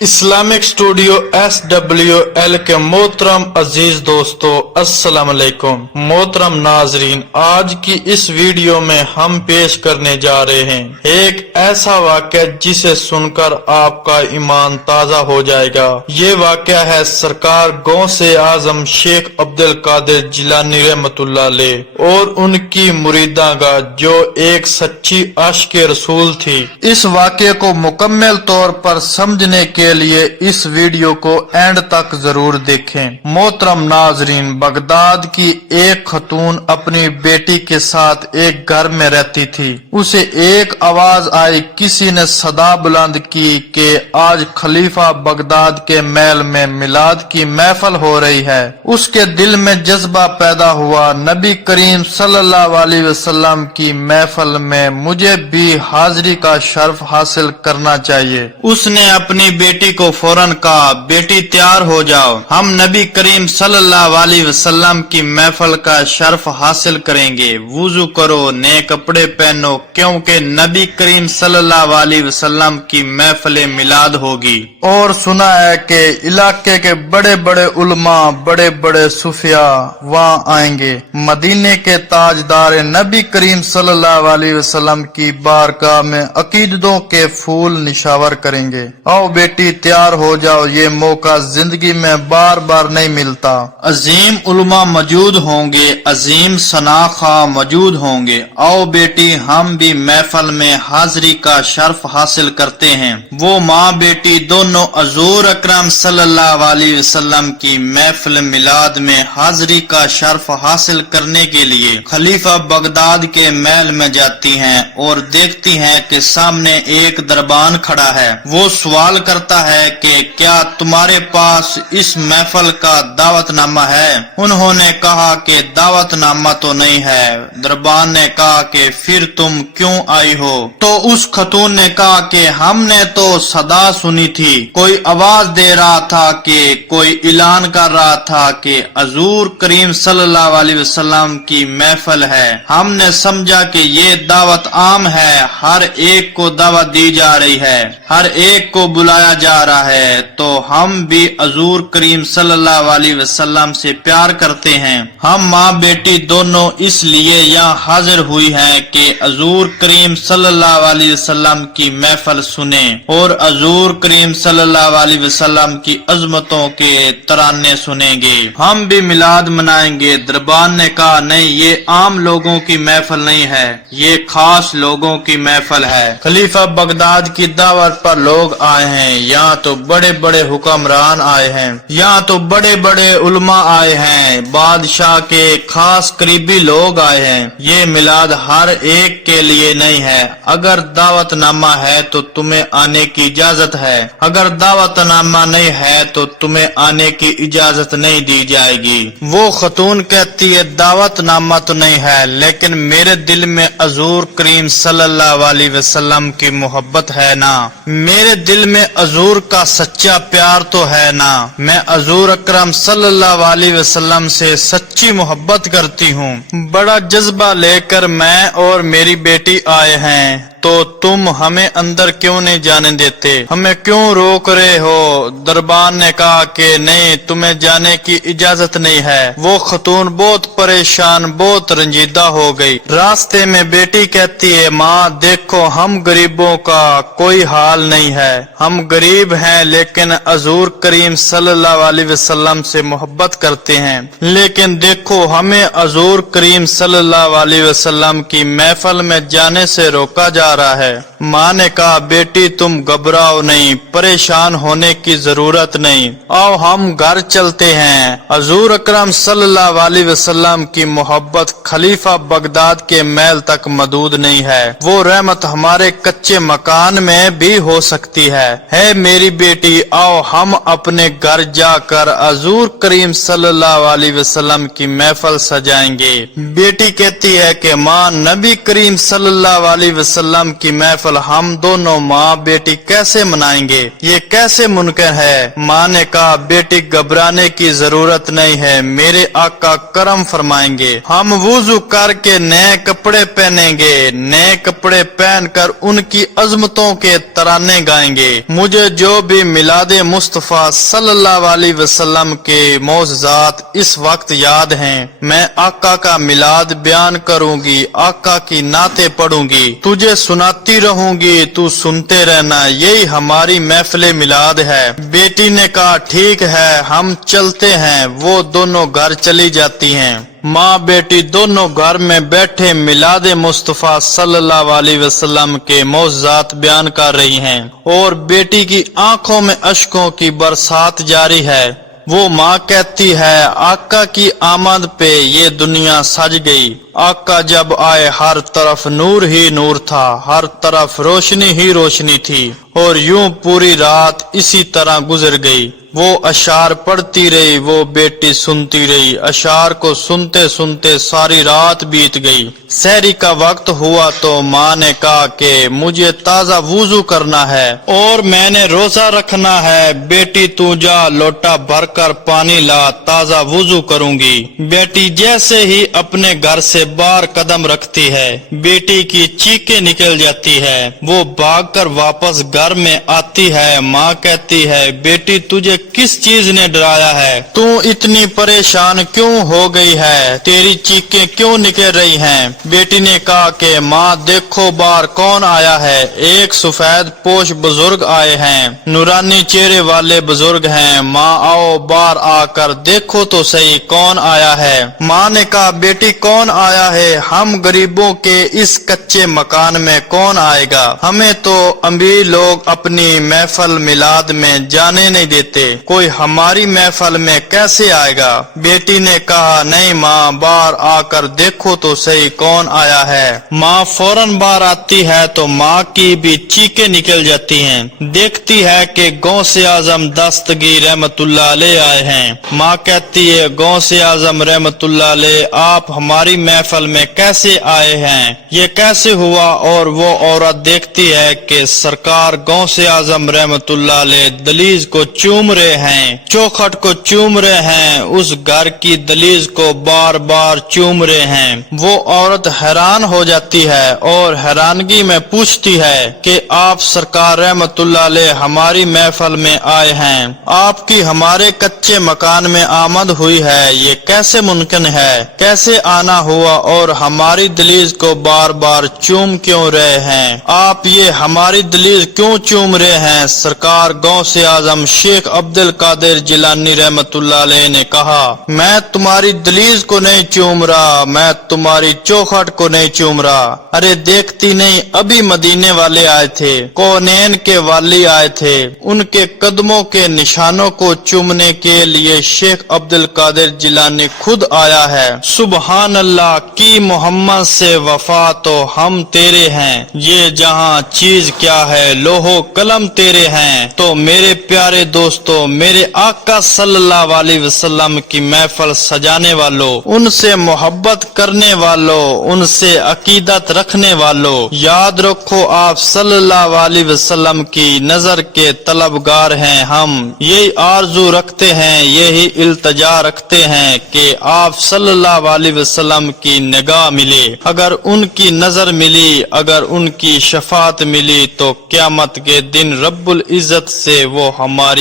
Islamic studio SWL کے محترم عزیز دوستو السلام علیکم۔ محترم ناظرین، آج کی اس ویڈیو میں ہم پیش کرنے جا رہے ہیں ایک ایسا واقعہ جسے سن کر آپ کا ایمان تازہ ہو جائے گا۔ یہ واقعہ ہے سرکار غوث اعظم شیخ عبدالقادر جیلانی رحمۃ اللہ علیہ اور ان کی مریداں کا، جو ایک سچی عاشق رسول تھی۔ اس واقعے کو مکمل طور پر سمجھنے کے لیے اس ویڈیو کو اینڈ تک ضرور دیکھیں۔ محترم ناظرین، بغداد کی ایک خاتون اپنی بیٹی کے ساتھ ایک گھر میں رہتی تھی۔ اسے ایک آواز آئی، کسی نے صدا بلند کی کہ آج خلیفہ بغداد کے محل میں میلاد کی محفل ہو رہی ہے۔ اس کے دل میں جذبہ پیدا ہوا، نبی کریم صلی اللہ علیہ وسلم کی محفل میں مجھے بھی حاضری کا شرف حاصل کرنا چاہیے۔ اس نے اپنی بیٹی کو فوراً کہا، بیٹی تیار ہو جاؤ، ہم نبی کریم صلی اللہ علیہ وسلم کی محفل کا شرف حاصل کریں گے۔ وضو کرو، نئے کپڑے پہنو، کیونکہ نبی کریم صلی اللہ علیہ وسلم کی محفل میلاد ہوگی۔ اور سنا ہے کہ علاقے کے بڑے بڑے علماء، بڑے بڑے صوفیاء وہاں آئیں گے، مدینے کے تاجدار نبی کریم صلی اللہ علیہ وسلم کی بارگاہ میں عقیدتوں کے پھول نشاور کریں گے۔ آؤ بیٹی تیار ہو جاؤ، یہ موقع زندگی میں بار بار نہیں ملتا۔ عظیم علماء موجود ہوں گے، عظیم ثناءخواہ موجود ہوں گے۔ آؤ بیٹی، ہم بھی محفل میں حاضری کا شرف حاصل کرتے ہیں۔ وہ ماں بیٹی دونوں حضور اکرم صلی اللہ علیہ وسلم کی محفل میلاد میں حاضری کا شرف حاصل کرنے کے لیے خلیفہ بغداد کے محل میں جاتی ہیں اور دیکھتی ہیں کہ سامنے ایک دربان کھڑا ہے۔ وہ سوال کرتا ہے کہ کیا تمہارے پاس اس محفل کا دعوت نامہ ہے؟ انہوں نے کہا کہ دعوت نامہ تو نہیں ہے۔ دربان نے کہا کہ پھر تم کیوں آئی ہو؟ تو اس خاتون نے کہا کہ ہم نے تو صدا سنی تھی، کوئی آواز دے رہا تھا کہ کوئی اعلان کر رہا تھا کہ حضور کریم صلی اللہ علیہ وسلم کی محفل ہے۔ ہم نے سمجھا کہ یہ دعوت عام ہے، ہر ایک کو دعوت دی جا رہی ہے، ہر ایک کو بلایا جا رہا ہے، تو ہم بھی حضور کریم صلی اللہ علیہ وسلم سے پیار کرتے ہیں۔ ہم ماں بیٹی دونوں اس لیے یہاں حاضر ہوئی ہیں کہ حضور کریم صلی اللہ علیہ وسلم کی محفل سنیں اور حضور کریم صلی اللہ علیہ وسلم کی عظمتوں کے ترانے سنیں گے۔ ہم بھی میلاد منائیں گے۔ دربان نے کہا نہیں، یہ عام لوگوں کی محفل نہیں ہے، یہ خاص لوگوں کی محفل ہے۔ خلیفہ بغداد کی دعوت پر لوگ آئے ہیں، یہاں تو بڑے بڑے حکمران آئے ہیں، یہاں تو بڑے بڑے علماء آئے ہیں، بادشاہ کے خاص قریبی لوگ آئے ہیں۔ یہ میلاد ہر ایک کے لیے نہیں ہے۔ اگر دعوت نامہ ہے تو تمہیں آنے کی اجازت ہے، اگر دعوت نامہ نہیں ہے تو تمہیں آنے کی اجازت نہیں دی جائے گی۔ وہ خاتون کہتی ہے دعوت نامہ تو نہیں ہے، لیکن میرے دل میں حضور کریم صلی اللہ علیہ وسلم کی محبت ہے نا، میرے دل میں حضور کا سچا پیار تو ہے نا، میں حضور اکرم صلی اللہ علیہ وسلم سے سچی محبت کرتی ہوں۔ بڑا جذبہ لے کر میں اور میری بیٹی آئے ہیں، تو تم ہمیں اندر کیوں نہیں جانے دیتے؟ ہمیں کیوں روک رہے ہو؟ دربان نے کہا کہ نہیں، تمہیں جانے کی اجازت نہیں ہے۔ وہ خاتون بہت پریشان، بہت رنجیدہ ہو گئی۔ راستے میں بیٹی کہتی ہے ماں دیکھو، ہم غریبوں کا کوئی حال نہیں ہے، ہم غریب ہیں لیکن حضور کریم صلی اللہ علیہ وسلم سے محبت کرتے ہیں، لیکن دیکھو ہمیں حضور کریم صلی اللہ علیہ وسلم کی محفل میں جانے سے روکا جا رہا ہے۔ ماں نے کہا بیٹی تم گھبراؤ نہیں، پریشان ہونے کی ضرورت نہیں، آؤ ہم گھر چلتے ہیں۔ حضور اکرم صلی اللہ علیہ وسلم کی محبت خلیفہ بغداد کے محل تک محدود نہیں ہے، وہ رحمت ہمارے کچے مکان میں بھی ہو سکتی ہے۔ میری بیٹی آؤ ہم اپنے گھر جا کر حضور کریم صلی اللہ علیہ وسلم کی محفل سجائیں گے۔ بیٹی کہتی ہے کہ ماں نبی کریم صلی اللہ علیہ وسلم کی محفل محفل ہم دونوں ماں بیٹی کیسے منائیں گے؟ یہ کیسے ممکن ہے؟ ماں نے کہا بیٹی گھبرانے کی ضرورت نہیں ہے، میرے آقا کرم فرمائیں گے، ہم وضو کر کے نئے کپڑے پہنیں گے، نئے کپڑے پہن کر ان کی عظمتوں کے ترانے گائیں گے۔ مجھے جو بھی میلاد مصطفیٰ صلی اللہ علیہ وسلم کے معجزات اس وقت یاد ہیں، میں آقا کا میلاد بیان کروں گی، آقا کی نعتیں پڑھوں گی، تجھے سناتی رہوں گی، تو سنتے رہنا، یہی ہماری محفل میلاد ہے۔ بیٹی نے کہا ٹھیک ہے ہم چلتے ہیں۔ وہ دونوں گھر چلی جاتی ہیں۔ ماں بیٹی دونوں گھر میں بیٹھے میلاد مصطفیٰ صلی اللہ علیہ وسلم کے معجزات بیان کر رہی ہیں اور بیٹی کی آنکھوں میں اشکوں کی برسات جاری ہے۔ وہ ماں کہتی ہے آقا کی آمد پہ یہ دنیا سج گئی۔ آقا جب آئے ہر طرف نور ہی نور تھا، ہر طرف روشنی ہی روشنی تھی، اور یوں پوری رات اسی طرح گزر گئی۔ وہ اشعار پڑھتی رہی، وہ بیٹی سنتی رہی، اشعار کو سنتے سنتے ساری رات بیت گئی۔ سحری کا وقت ہوا تو ماں نے کہا کہ مجھے تازہ وضو کرنا ہے اور میں نے روزہ رکھنا ہے، بیٹی تو جا لوٹا بھر کر پانی لا، تازہ وضو کروں گی۔ بیٹی جیسے ہی اپنے گھر سے باہر قدم رکھتی ہے، بیٹی کی چیخیں نکل جاتی ہے، وہ بھاگ کر واپس گھر میں آتی ہے۔ ماں کہتی ہے بیٹی تجھے کس چیز نے ڈرایا ہے؟ تو اتنی پریشان کیوں ہو گئی ہے؟ تیری چیخیں کیوں نکل رہی ہیں؟ بیٹی نے کہا کہ ماں دیکھو باہر کون آیا ہے، ایک سفید پوش بزرگ آئے ہیں، نورانی چہرے والے بزرگ ہیں، ماں آؤ باہر آ کر دیکھو تو صحیح کون آیا ہے۔ ماں نے کہا بیٹی کون آیا ہے؟ ہم غریبوں کے اس کچے مکان میں کون آئے گا؟ ہمیں تو امیر لوگ اپنی محفل میلاد میں جانے نہیں دیتے، کوئی ہماری محفل میں کیسے آئے گا؟ بیٹی نے کہا نہیں ماں، باہر آ کر دیکھو تو صحیح کون آیا ہے۔ ماں فوراً باہر آتی ہے تو ماں کی بھی چیخیں نکل جاتی ہیں، دیکھتی ہے کہ غوث اعظم دستگیر رحمت اللہ علیہ آئے ہیں۔ ماں کہتی ہے غوث اعظم رحمت اللہ علیہ آپ ہماری محفل میں کیسے آئے ہیں؟ یہ کیسے ہوا؟ اور وہ عورت دیکھتی ہے کہ سرکار غوث اعظم رحمت اللہ علیہ دہلیز کو چوم رہے ہیں، چوکھٹ کو چوم رہے ہیں، اس گھر کی دہلیز کو بار بار چوم رہے ہیں۔ وہ عورت حیران ہو جاتی ہے اور حیرانگی میں پوچھتی ہے کہ آپ سرکار رحمت اللہ علیہ ہماری محفل میں آئے ہیں، آپ کی ہمارے کچے مکان میں آمد ہوئی ہے، یہ کیسے ممکن ہے؟ کیسے آنا ہوا اور ہماری دہلیز کو بار بار چوم کیوں رہے ہیں؟ آپ یہ ہماری دہلیز کیوں چوم رہے ہیں؟ سرکار غوث اعظم شیخ عبد القادر جیلانی رحمت اللہ علیہ نے کہا میں تمہاری دہلیز کو نہیں چوم رہا، میں تمہاری چوکھٹ کو نہیں چوم رہا۔ ارے دیکھتی نہیں ابھی مدینے والے آئے تھے، کونین کے والی آئے تھے، ان کے قدموں کے نشانوں کو چومنے کے لیے شیخ عبد القادر جیلانی خود آیا ہے۔ سبحان اللہ کی محمد سے وفا تو ہم تیرے ہیں، یہ جہاں چیز کیا ہے لوہو قلم تیرے ہیں۔ تو میرے پیارے دوستو، میرے آقا صلی اللہ علیہ وسلم کی محفل سجانے والوں، ان سے محبت کرنے والوں، ان سے عقیدت رکھنے والوں، یاد رکھو آپ صلی اللہ علیہ وسلم کی نظر کے طلبگار ہیں۔ ہم یہی آرزو رکھتے ہیں، یہی التجا رکھتے ہیں کہ آپ صلی اللہ علیہ وسلم کی نگاہ ملے۔ اگر ان کی نظر ملی، اگر ان کی شفاعت ملی تو قیامت کے دن رب العزت سے وہ ہماری